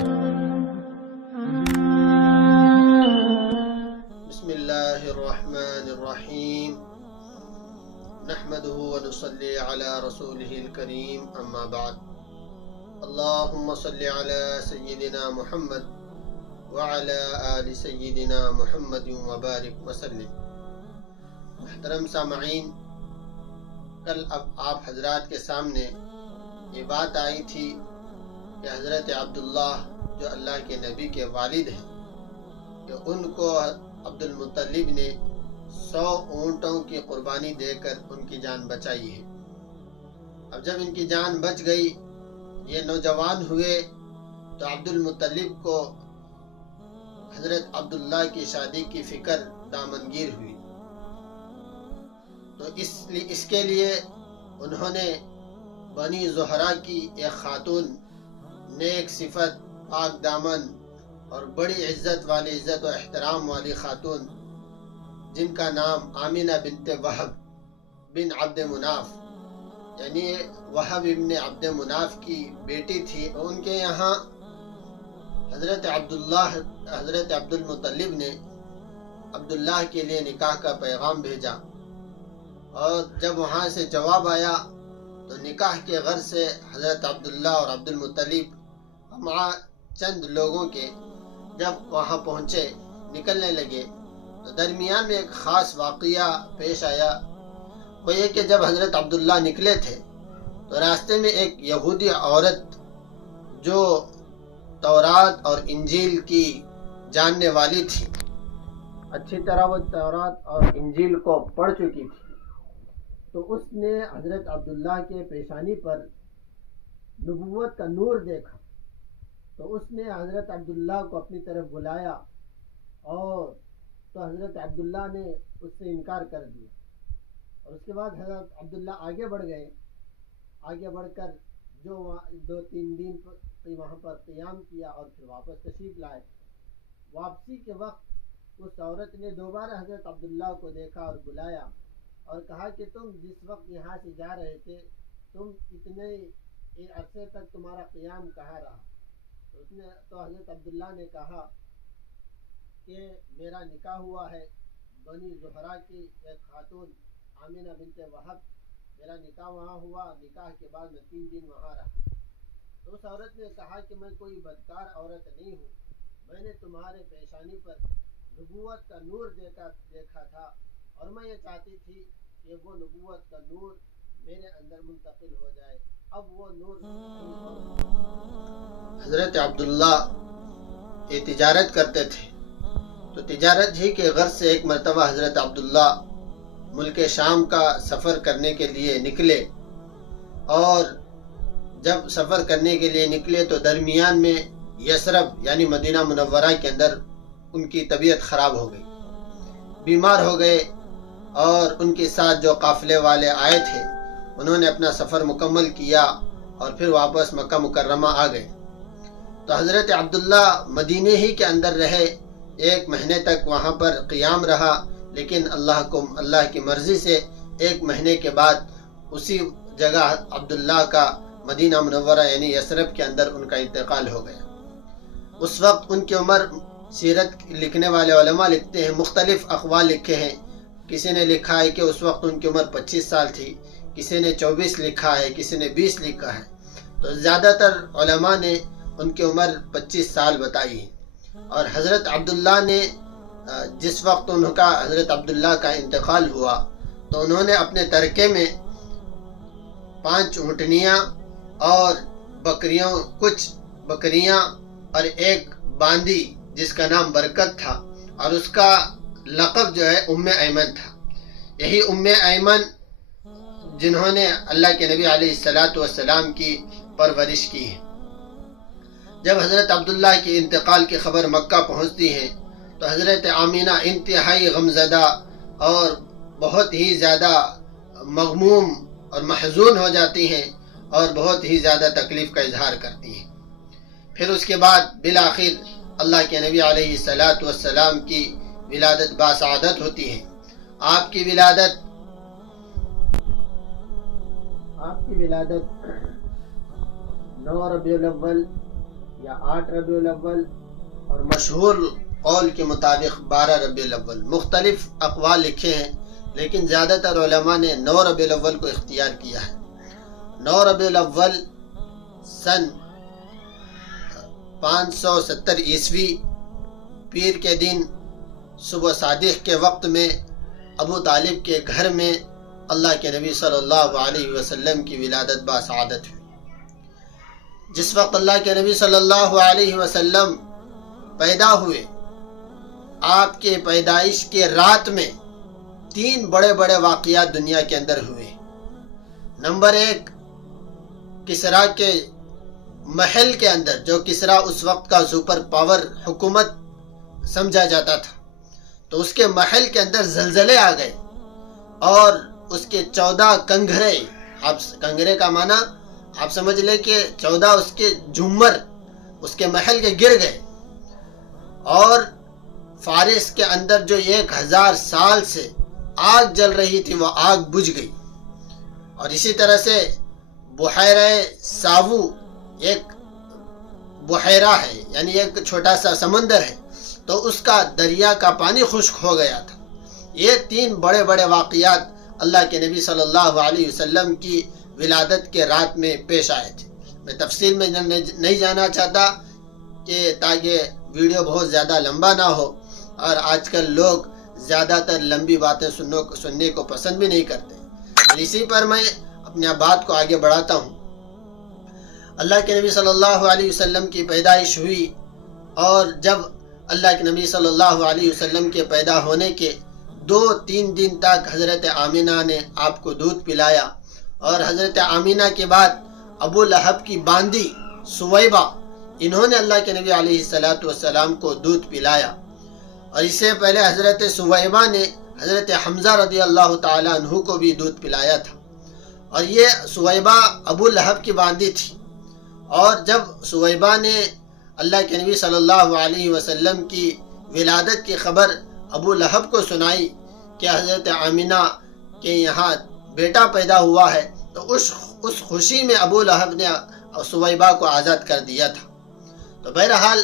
بسم اللہ الرحمن الرحیم نحمده ونصلی علی رسوله الکریم اما بعد اللہم صلی علی سیدنا محمد وعلی آل سیدنا محمد وبارک وسلم۔ محترم سامعین، کل اب آپ حضرات کے سامنے یہ بات آئی تھی کہ حضرت عبداللہ جو اللہ کے نبی کے والد ہیں کہ ان کو عبد المطلب نے 100 اونٹوں کی قربانی دے کر ان کی جان بچائی ہے۔ اب جب ان کی جان بچ گئی، یہ نوجوان ہوئے، تو عبد المطلب کو حضرت عبداللہ کی شادی کی فکر دامنگیر ہوئی، تو اس کے لیے انہوں نے بنی زہرہ کی ایک خاتون، نیک صفت، پاک دامن اور بڑی عزت و احترام والی خاتون، جن کا نام آمینہ بنت وہب بن عبد مناف، یعنی وہب ابن عبد مناف کی بیٹی تھی، ان کے یہاں حضرت عبد المطلب نے عبداللہ کے لیے نکاح کا پیغام بھیجا، اور جب وہاں سے جواب آیا تو نکاح کے غرض سے حضرت عبداللہ اور عبد المطلب مع چند لوگوں کے جب وہاں پہنچے، نکلنے لگے، تو درمیان میں ایک خاص واقعہ پیش آیا۔ وہ یہ کہ جب حضرت عبداللہ نکلے تھے تو راستے میں ایک یہودی عورت جو تورات اور انجیل کی جاننے والی تھی، اچھی طرح وہ تورات اور انجیل کو پڑھ چکی تھی، تو اس نے حضرت عبداللہ کے پیشانی پر نبوت کا نور دیکھا، تو اس نے حضرت عبداللہ کو اپنی طرف بلایا، اور تو حضرت عبداللہ نے اس سے انکار کر دیا، اور اس کے بعد حضرت عبداللہ آگے بڑھ گئے، آگے بڑھ کر جو 2-3 دن وہاں پر قیام کیا اور پھر واپس تشریف لائے۔ واپسی کے وقت اس عورت نے دوبارہ حضرت عبداللہ کو دیکھا اور بلایا اور کہا کہ تم جس وقت یہاں سے جا رہے تھے، تم اتنے عرصے تک تمہارا قیام کہاں رہا؟ تو حضرت عبداللہ نے کہا کہ میرا نکاح ہوا ہے بنی زہرہ کی ایک خاتون آمینہ بنت وہب، میرا نکاح وہاں ہوا، نکاح کے بعد میں 3 دن وہاں رہا۔ تو اس عورت نے کہا کہ میں کوئی بدکار عورت نہیں ہوں، میں نے تمہارے پیشانی پر نبوت کا نور دیکھا تھا، اور میں یہ چاہتی تھی کہ وہ نبوت کا نور میرے اندر منتقل ہو جائے۔ اب وہ نور حضرت عبداللہ یہ تجارت کرتے تھے، تو تجارت ہی کے غرض سے ایک مرتبہ حضرت عبداللہ ملک شام کا سفر کرنے کے لیے نکلے، اور جب سفر کرنے کے لیے نکلے تو درمیان میں یثرب یعنی مدینہ منورہ کے اندر ان کی طبیعت خراب ہو گئی، بیمار ہو گئے، اور ان کے ساتھ جو قافلے والے آئے تھے انہوں نے اپنا سفر مکمل کیا اور پھر واپس مکہ مکرمہ آ گئے۔ تو حضرت عبداللہ مدینے ہی کے اندر رہے، 1 مہینے تک وہاں پر قیام رہا، لیکن اللہ کی مرضی سے 1 مہینے کے بعد اسی جگہ عبداللہ کا مدینہ منورہ یعنی یثرب کے اندر ان کا انتقال ہو گیا۔ اس وقت ان کی عمر، سیرت لکھنے والے علماء لکھتے ہیں، مختلف اقوال لکھے ہیں، کسی نے لکھا ہے کہ اس وقت ان کی عمر 25 سال تھی، کسی نے 24 لکھا ہے، کسی نے 20 لکھا ہے، تو زیادہ تر علماء نے ان کی عمر 25 سال بتائی ہے۔ اور حضرت عبداللہ نے جس وقت حضرت عبداللہ کا انتقال ہوا تو انہوں نے اپنے ترکے میں 5 اونٹنیاں اور کچھ بکریاں اور 1 باندی جس کا نام برکت تھا، اور اس کا لقب جو ہے ام ایمن تھا۔ یہی ام ایمن جنہوں نے اللہ کے نبی علیہ السلام کی پرورش کی ہے۔ جب حضرت عبداللہ کے انتقال کی خبر مکہ پہنچتی ہے تو حضرت آمینہ انتہائی غمزدہ اور بہت ہی زیادہ مغموم اور محزون ہو جاتی ہیں، اور بہت ہی زیادہ تکلیف کا اظہار کرتی ہیں۔ پھر اس کے بعد بالآخر اللہ کے نبی علیہ السلام کی ولادت باسعادت ہوتی ہے۔ آپ کی ولادت 9 ربیع الاول یا 8 ربیع الاول، اور مشہور قول کے مطابق 12 ربیع الاول۔ مختلف اقوال لکھے ہیں، لیکن زیادہ تر علماء نے 9 ربیع الاول کو اختیار کیا ہے۔ 9 ربیع الاول سن 570 عیسوی پیر کے دن صبح صادق کے وقت میں ابو طالب کے گھر میں اللہ کے نبی صلی اللہ علیہ وسلم کی ولادت باسعادت ہوئی۔ جس وقت اللہ کے نبی صلی اللہ علیہ وسلم پیدا ہوئے، آپ کے پیدائش کے رات میں 3 بڑے بڑے واقعات دنیا کے اندر ہوئے۔ نمبر 1، کسریٰ کے محل کے اندر، جو کسریٰ اس وقت کا سپر پاور حکومت سمجھا جاتا تھا، تو اس کے محل کے اندر زلزلے آ گئے اور اس کے 14 کنگھرے، کنگھرے کا معنی آپ سمجھ لیں کہ 14 اس کے جھومر اس کے محل کے گر گئے، اور فارس کے اندر جو 1000 سال سے آگ جل رہی تھی وہ آگ بجھ گئی۔ اور اسی طرح سے بحیرہ ساوو ایک بحیرہ ہے، یعنی ایک چھوٹا سا سمندر ہے، تو اس کا دریا کا پانی خشک ہو گیا تھا۔ یہ 3 بڑے بڑے واقعات اللہ کے نبی صلی اللہ علیہ وسلم کی ولادت کے رات میں پیش آئے تھے۔ میں تفصیل میں نہیں جانا چاہتا کہ تاکہ ویڈیو بہت زیادہ لمبا نہ ہو، اور آج کل لوگ زیادہ تر لمبی باتیں سننے کو پسند بھی نہیں کرتے۔ اور اسی پر میں اپنی بات کو آگے بڑھاتا ہوں۔ اللہ کے نبی صلی اللہ علیہ وسلم کی پیدائش ہوئی، اور جب اللہ کے نبی صلی اللہ علیہ وسلم کے پیدا ہونے کے 2-3 دن تک حضرت آمینہ نے آپ کو دودھ پلایا، اور حضرت آمینہ کے بعد ابو لہب کی باندی سویبہ، انہوں نے اللہ کے نبی علیہ السلام کو دودھ پلایا۔ اور اس سے پہلے حضرت سویبہ نے حضرت حمزہ رضی اللہ تعالیٰ عنہ کو بھی دودھ پلایا تھا، اور یہ سویبہ ابو لہب کی باندی تھی۔ اور جب سویبہ نے اللہ کے نبی صلی اللہ علیہ وسلم کی ولادت کی خبر ابو لہب کو سنائی کہ حضرت آمینہ کے یہاں بیٹا پیدا ہوا ہے، تو اس خوشی میں ابو لہب نے سویبہ کو آزاد کر دیا تھا۔ تو بہرحال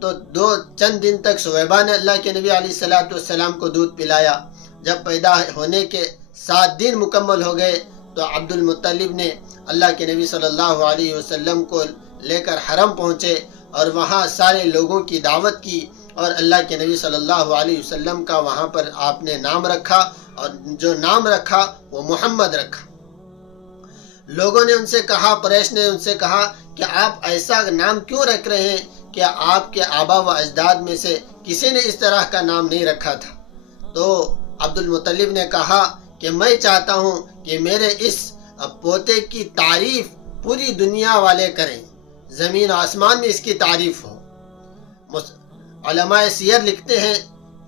تو چند دن تک سویبہ نے اللہ کے نبی علیہ السلام کو دودھ پلایا۔ جب پیدا ہونے کے 7 دن مکمل ہو گئے تو عبد المطلب نے اللہ کے نبی صلی اللہ علیہ وسلم کو لے کر حرم پہنچے، اور وہاں سارے لوگوں کی دعوت کی، اور اللہ کے نبی صلی اللہ علیہ وسلم کا وہاں پر آپ نے نام رکھا، اور جو نام رکھا وہ محمد رکھا۔ لوگوں نے ان سے کہا، قریش نے ان سے کہا کہ آپ ایسا نام کیوں رکھ رہے ہیں کہ آپ کے آبا و اجداد میں سے کسی نے اس طرح کا نام نہیں رکھا تھا۔ تو عبد المطلب نے کہا کہ میں چاہتا ہوں کہ میرے اس پوتے کی تعریف پوری دنیا والے کریں، زمین و آسمان میں اس کی تعریف ہو۔ علماء سیر لکھتے ہیں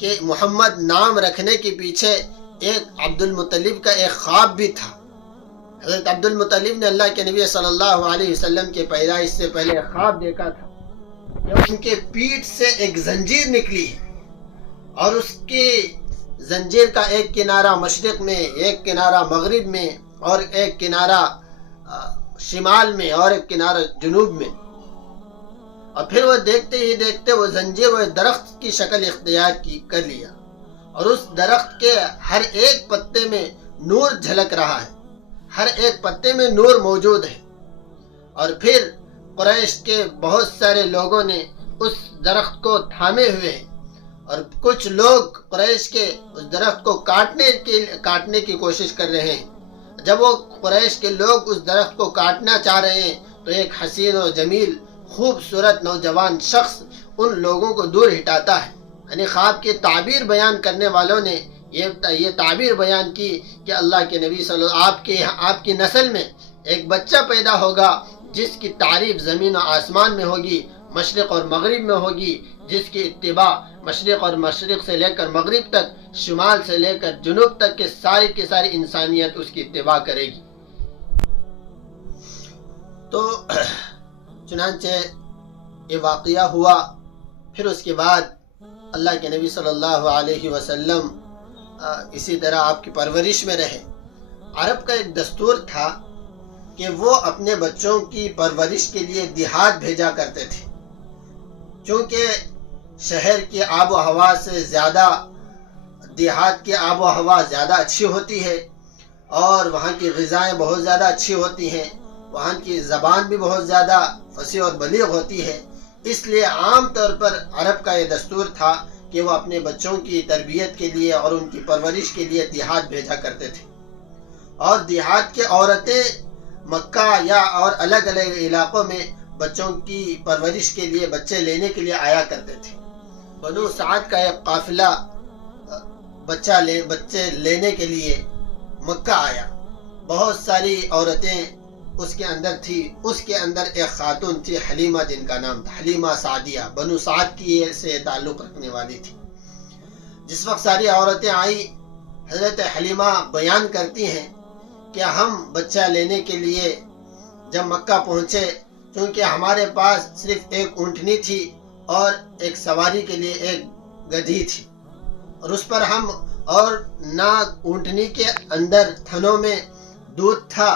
کہ محمد نام رکھنے کے پیچھے ایک عبد المطلب کا ایک خواب بھی تھا۔ حضرت عبد المطلب نے اللہ کے نبی صلی اللہ علیہ وسلم کے پیدائش سے پہلے خواب دیکھا تھا کہ ان کے پیٹھ سے ایک زنجیر نکلی ہے، اور اس کی زنجیر کا ایک کنارہ مشرق میں، ایک کنارہ مغرب میں، اور ایک کنارہ شمال میں، اور ایک کنارہ جنوب میں۔ اور پھر وہ دیکھتے ہی دیکھتے وہ زنجیر وہ درخت کی شکل اختیار کر لیا، اور اس درخت کے ہر ایک پتے میں نور جھلک رہا ہے، ہر ایک پتے میں نور موجود ہے۔ اور پھر قریش کے بہت سارے لوگوں نے اس درخت کو تھامے ہوئے ہیں، اور کچھ لوگ قریش کے اس درخت کو کاٹنے کی کوشش کر رہے ہیں۔ جب وہ قریش کے لوگ اس درخت کو کاٹنا چاہ رہے ہیں تو ایک حسین و جمیل خوبصورت نوجوان شخص ان لوگوں کو دور ہٹاتا ہے۔ یعنی خواب کی تعبیر بیان کرنے والوں نے یہ تعبیر بیان کی کہ اللہ کے نبی صلی اللہ آپ کی نسل میں ایک بچہ پیدا ہوگا جس کی تعریف زمین و آسمان میں ہوگی، مشرق اور مغرب میں ہوگی، جس کی اتباع مشرق اور مشرق سے لے کر مغرب تک، شمال سے لے کر جنوب تک کے ساری انسانیت اس کی اتباع کرے گی۔ تو چنانچہ یہ واقعہ ہوا۔ پھر اس کے بعد اللہ کے نبی صلی اللہ علیہ وسلم اسی طرح آپ کی پرورش میں رہے۔ عرب کا ایک دستور تھا کہ کہ وہ اپنے بچوں کی پرورش کے لیے دیہات بھیجا کرتے تھے، چونکہ شہر کی آب و ہوا سے زیادہ دیہات کی آب و ہوا زیادہ اچھی ہوتی ہے، اور وہاں کی غذائیں بہت زیادہ اچھی ہوتی ہیں، وہاں کی زبان بھی بہت زیادہ فصیح اور بلیغ ہوتی ہے۔ اس لیے عام طور پر عرب کا یہ دستور تھا کہ وہ اپنے بچوں کی تربیت کے لیے اور ان کی پرورش کے لیے دیہات بھیجا کرتے تھے، اور دیہات کی عورتیں مکہ یا اور الگ الگ علاقوں میں بچوں کی پرورش کے لیے بچے لینے کے لیے آیا کرتے تھے۔ بنو سعد کا ایک قافلہ بچے لینے کے لیے مکہ آیا، بہت ساری عورتیں اس کے اندر تھی۔ اس کے اندر ایک خاتون تھی حلیمہ، جن کا نام تھا حلیمہ سعدیہ، بنو سعد کی سے تعلق رکھنے والی تھی۔ جس وقت ساری عورتیں آئی، حضرت حلیمہ بیان کرتی ہیں کہ ہم بچہ لینے کے لیے جب مکہ پہنچے، کیونکہ ہمارے پاس صرف ایک اونٹنی تھی اور ایک سواری کے لیے ایک گدھی تھی، اور اس پر ہم، اور نہ اونٹنی کے اندر تھنوں میں دودھ تھا،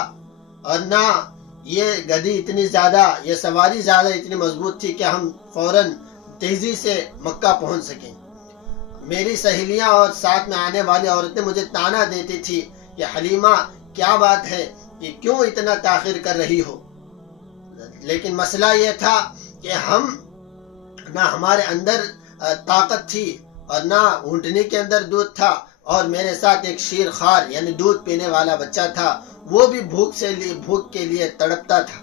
اور نہ یہ گدھی اتنی زیادہ، یہ سواری زیادہ اتنی مضبوط تھی کہ ہم فوراً تیزی سے مکہ پہنچ سکیں۔ میری سہیلیاں اور ساتھ میں آنے والی عورتیں مجھے تانا دیتی تھی کہ حلیمہ کیا بات ہے کہ کیوں اتنا تاخیر کر رہی ہو، لیکن مسئلہ یہ تھا کہ ہم نہ ہمارے اندر طاقت تھی اور نہ اونٹنی کے اندر دودھ تھا، اور میرے ساتھ ایک شیر خوار یعنی دودھ پینے والا بچہ تھا، وہ بھی بھوک کے لیے تڑپتا تھا۔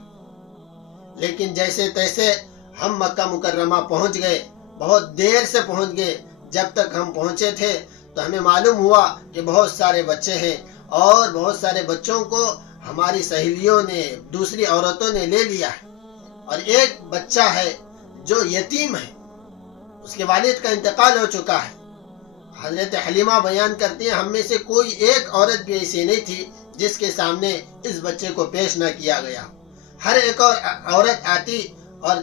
لیکن جیسے تیسے ہم مکہ مکرمہ پہنچ گئے، بہت دیر سے پہنچ گئے۔ جب تک ہم پہنچے تھے تو ہمیں معلوم ہوا کہ بہت سارے بچے ہیں، اور بہت سارے بچوں کو ہماری سہیلیوں نے، دوسری عورتوں نے لے لیا ہے، اور ایک بچہ ہے جو یتیم ہے، اس کے والد کا انتقال ہو چکا ہے۔ حضرت حلیمہ بیان کرتی ہیں ہم میں سے کوئی ایک عورت بھی ایسی نہیں تھی جس کے سامنے اس بچے کو پیش نہ کیا گیا۔ ہر ایک اور عورت آتی اور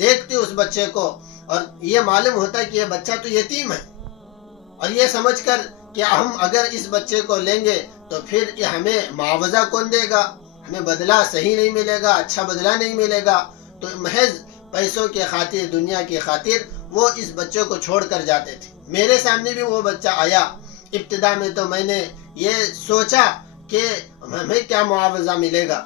دیکھتی اس بچے کو، اور یہ معلوم ہوتا کہ یہ بچہ تو یتیم ہے، اور یہ سمجھ کر کہ ہم اگر اس بچے کو لیں گے تو پھر یہ ہمیں معاوضہ کون دے گا، ہمیں بدلہ صحیح نہیں ملے گا، اچھا بدلہ نہیں ملے گا، تو محض پیسوں کے خاطر، دنیا کی خاطر وہ اس بچے کو چھوڑ کر جاتے تھے۔ میرے سامنے بھی وہ بچہ آیا۔ ابتدا میں تو میں نے یہ سوچا کہ ہمیں کیا معاوضہ ملے گا،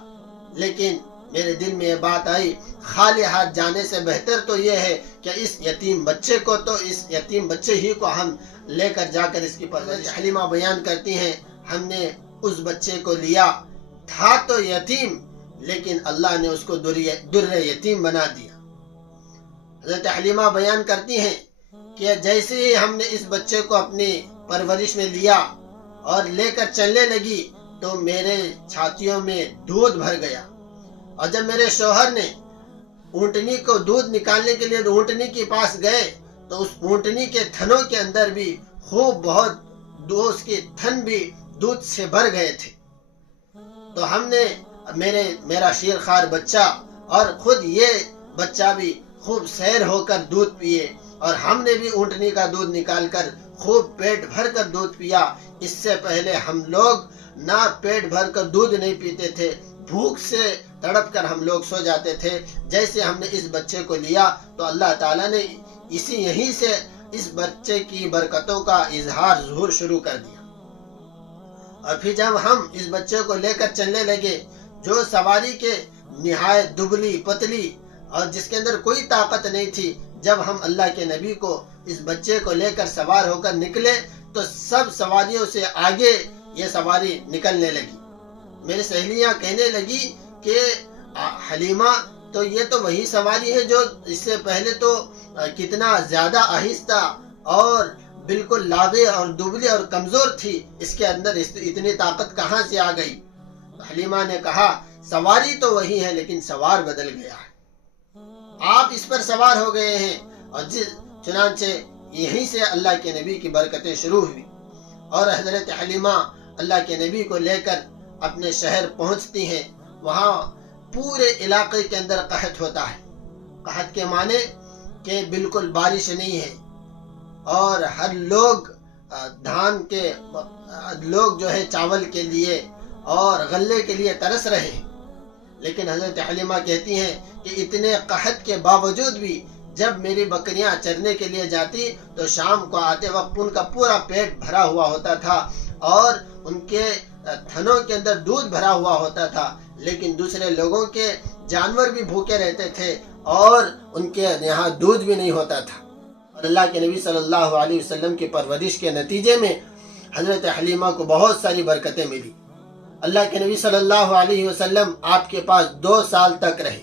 لیکن میرے دل میں یہ بات آئی خالی ہاتھ جانے سے بہتر تو یہ ہے کہ اس یتیم بچے ہی کو ہم لے کر جا کر اس کی پرورش۔ حلیمہ بیان کرتی ہیں ہم نے اس بچے کو لیا، تھا تو یتیم لیکن اللہ نے اس کو در یتیم بنا دیا۔ حضرت حلیمہ بیان کرتی ہیں کہ جیسے ہی ہم نے اس بچے کو اپنی پرورش میں لیا اور لے کر چلنے لگی تو میرے چھاتیوں میں دودھ بھر گیا، اور جب میرے شوہر نے اونٹنی کو دودھ نکالنے کے لیے اونٹنی کے پاس گئے تو اس اونٹنی کے تھنوں کے اندر بھی خوب بہت اس کے تھن بھی دودھ سے بھر گئے تھے۔ تو ہم نے میرا شیرخوار بچہ اور خود یہ بچہ بھی خوب سیر ہو کر دودھ پیے، اور ہم نے بھی اونٹنی کا دودھ نکال کر خوب پیٹ بھر کر دودھ پیا۔ اس سے پہلے ہم لوگ نہ پیٹ بھر کر دودھ نہیں پیتے تھے، بھوک سے تڑپ کر ہم لوگ سو جاتے تھے۔ جیسے ہم نے اس بچے کو لیا تو اللہ تعالیٰ نے یہیں سے اس بچے کی برکتوں کا اظہار ظہور شروع کر دیا۔ اور پھر جب ہم اس بچے کو لے کر چلنے لگے، جو سواری کے نہایت دبلی پتلی اور جس کے اندر کوئی طاقت نہیں تھی، جب ہم اللہ کے نبی کو اس بچے کو لے کر سوار ہو کر نکلے تو سب سواریوں سے آگے یہ سواری نکلنے لگی۔ میری سہیلیاں کہنے لگی کہ حلیمہ تو یہ تو وہی سواری ہے جو اس سے پہلے تو کتنا زیادہ آہستہ اور بالکل لاغر اور دبلی اور کمزور تھی، اس کے اندر اتنی طاقت کہاں سے آ گئی؟ حلیمہ نے کہا سواری تو وہی ہے لیکن سوار بدل گیا ہے، آپ اس پر سوار ہو گئے ہیں۔ اور چنانچہ یہیں سے اللہ کے نبی کی برکتیں شروع ہوئی، اور حضرت حلیمہ اللہ کے نبی کو لے کر اپنے شہر پہنچتی ہیں۔ وہاں پورے علاقے کے اندر قحط ہوتا ہے۔ قحط کے معنی کہ بالکل بارش نہیں ہے، اور ہر لوگ لوگ جو ہے چاول کے لیے اور غلے کے لیے ترس رہے ہیں، لیکن حضرت حلیمہ کہتی ہیں کہ اتنے قحط کے باوجود بھی جب میری بکریاں چرنے کے لیے جاتی تو شام کو آتے وقت ان کا پورا پیٹ بھرا ہوا ہوتا تھا اور ان کے تھنوں کے اندر دودھ بھرا ہوا ہوتا تھا، لیکن دوسرے لوگوں کے جانور بھی بھوکے رہتے تھے اور ان کے یہاں دودھ بھی نہیں ہوتا تھا۔ اور اللہ کے نبی صلی اللہ علیہ وسلم کی پرورش کے نتیجے میں حضرت حلیمہ کو بہت ساری برکتیں ملی۔ اللہ کے نبی صلی اللہ علیہ وسلم آپ کے پاس 2 سال تک رہے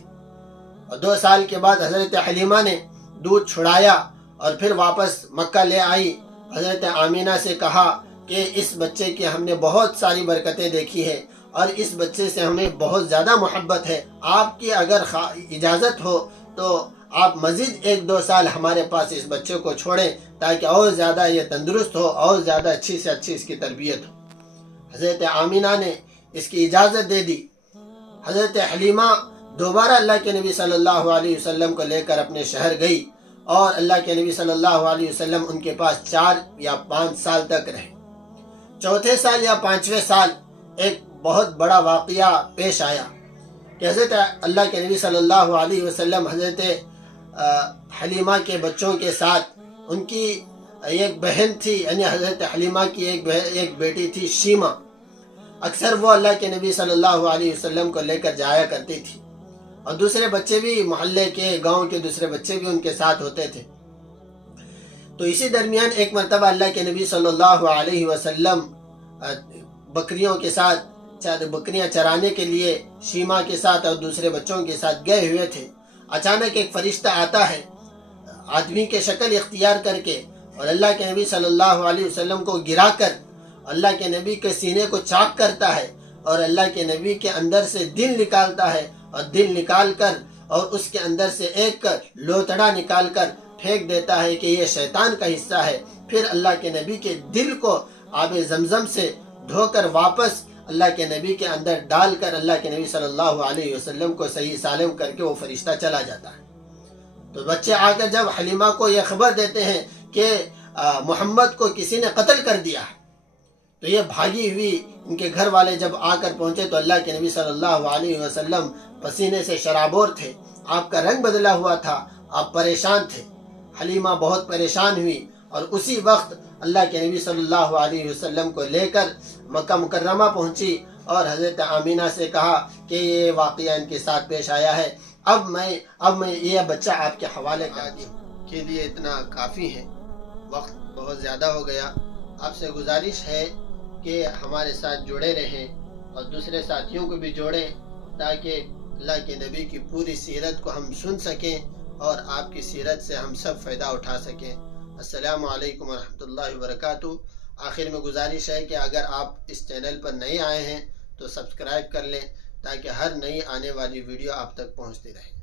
اور 2 سال کے بعد حضرت حلیمہ نے دودھ چھڑایا اور پھر واپس مکہ لے آئی۔ حضرت آمینہ سے کہا کہ اس بچے کی ہم نے بہت ساری برکتیں دیکھی ہیں اور اس بچے سے ہمیں بہت زیادہ محبت ہے، آپ کی اگر اجازت ہو تو آپ مزید 1-2 سال ہمارے پاس اس بچے کو چھوڑیں تاکہ اور زیادہ یہ تندرست ہو اور زیادہ اچھی سے اچھی اس کی تربیت ہو۔ حضرت آمینہ نے اس کی اجازت دے دی۔ حضرت حلیمہ دوبارہ اللہ کے نبی صلی اللہ علیہ وسلم کو لے کر اپنے شہر گئی اور اللہ کے نبی صلی اللہ علیہ وسلم ان کے پاس 4 یا 5 سال تک رہے۔ چوتھے سال یا 5ویں سال ایک بہت بڑا واقعہ پیش آیا کہ حضرت اللہ کے نبی صلی اللہ علیہ وسلم حضرت حلیمہ کے بچوں کے ساتھ ان کی ایک بہن تھی، یعنی حضرت حلیمہ کی ایک بیٹی تھی شیمہ، اکثر وہ اللہ کے نبی صلی اللہ علیہ وسلم کو لے کر جایا کرتی تھی اور دوسرے بچے بھی، محلے کے گاؤں کے دوسرے بچے بھی ان کے ساتھ ہوتے تھے۔ تو اسی درمیان ایک مرتبہ اللہ کے نبی صلی اللہ علیہ وسلم بکریوں کے ساتھ بکریاں چرانے کے لیے شیمہ کے ساتھ اور دوسرے بچوں کے ساتھ گئے ہوئے تھے۔ اچانک ایک فرشتہ آتا ہے آدمی کے شکل اختیار کر کے اور اللہ کے نبی صلی اللہ علیہ وسلم کو گرا کر اللہ کے نبی کے سینے کو چاک کرتا ہے اور اللہ کے نبی کے اندر سے دل نکالتا ہے اور دل نکال کر اور اس کے اندر سے ایک لوتڑا نکال کر پھینک دیتا ہے کہ یہ شیطان کا حصہ ہے۔ پھر اللہ کے نبی کے دل کو آب زمزم سے دھو کر واپس اللہ کے نبی کے اندر ڈال کر اللہ کے نبی صلی اللہ علیہ وسلم کو صحیح سالم کر کے وہ فرشتہ چلا جاتا ہے۔ تو بچے آ کر جب حلیمہ کو یہ خبر دیتے ہیں کہ محمد کو کسی نے قتل کر دیا ہے، تو یہ بھاگی ہوئی ان کے گھر والے جب آ کر پہنچے تو اللہ کے نبی صلی اللہ علیہ وسلم پسینے سے شرابور تھے، آپ کا رنگ بدلا ہوا تھا، آپ پریشان تھے۔ حلیمہ بہت پریشان ہوئی اور اسی وقت اللہ کے نبی صلی اللہ علیہ وسلم کو لے کر مکہ مکرمہ پہنچی اور حضرت آمینہ سے کہا کہ یہ واقعہ ان کے ساتھ پیش آیا ہے، اب میں یہ بچہ آپ کے حوالے کر دوں کے لیے اتنا کافی ہے، وقت بہت زیادہ ہو گیا۔ آپ سے گزارش ہے کہ ہمارے ساتھ جڑے رہیں اور دوسرے ساتھیوں کو بھی جوڑیں تاکہ اللہ کے نبی کی پوری سیرت کو ہم سن سکیں اور آپ کی سیرت سے ہم سب فائدہ اٹھا سکیں۔ السلام علیکم ورحمۃ اللہ وبرکاتہ۔ آخر میں گزارش ہے کہ اگر آپ اس چینل پر نئے آئے ہیں تو سبسکرائب کر لیں تاکہ ہر نئی آنے والی ویڈیو آپ تک پہنچتی رہے۔